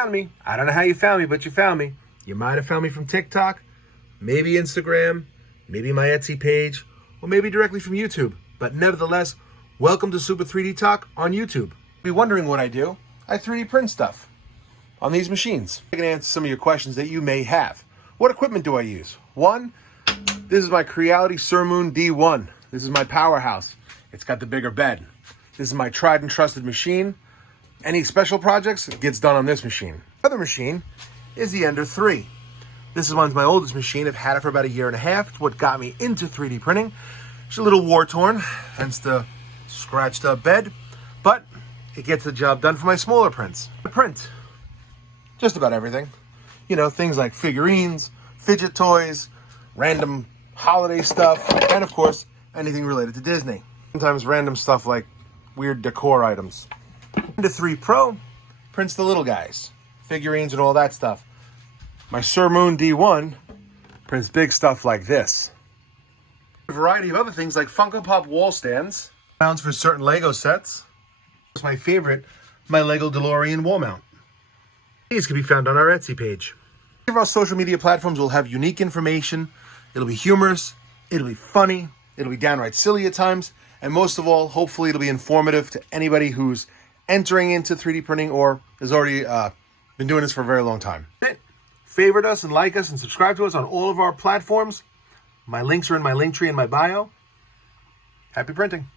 Found me. I don't know how you found me, but you found me. You might have found me from TikTok, maybe Instagram, maybe my Etsy page, or maybe directly from YouTube. But nevertheless, welcome to Super3DTok on YouTube. If you're wondering what I do, I 3D print stuff on these machines. I can answer some of your questions that you may have. What equipment do I use? One, this is my Creality Sermoon D1. This is my powerhouse. It's got the bigger bed. This is my tried and trusted machine. Any special projects, it gets done on this machine. The other machine is the Ender 3. This one's my oldest machine. I've had it for about 1.5 years. It's what got me into 3D printing. It's a little war-torn, hence the scratched up bed, but it gets the job done for my smaller prints. I print just about everything. You know, things like figurines, fidget toys, random holiday stuff, and of course, anything related to Disney. Sometimes random stuff like weird decor items. Ender 3 Pro prints the little guys, figurines and all that stuff. My Sermoon D1 prints big stuff like this. A variety of other things like Funko Pop wall stands, mounts for certain Lego sets. My favorite, my Lego DeLorean wall mount. These can be found on our Etsy page. Each of our social media platforms will have unique information. It'll be humorous, it'll be funny, it'll be downright silly at times, and most of all, hopefully it'll be informative to anybody who's entering into 3D printing or has already been doing this for a very long time. Favorite us and like us and subscribe to us on all of our platforms. My links are in my link tree in my bio. Happy printing.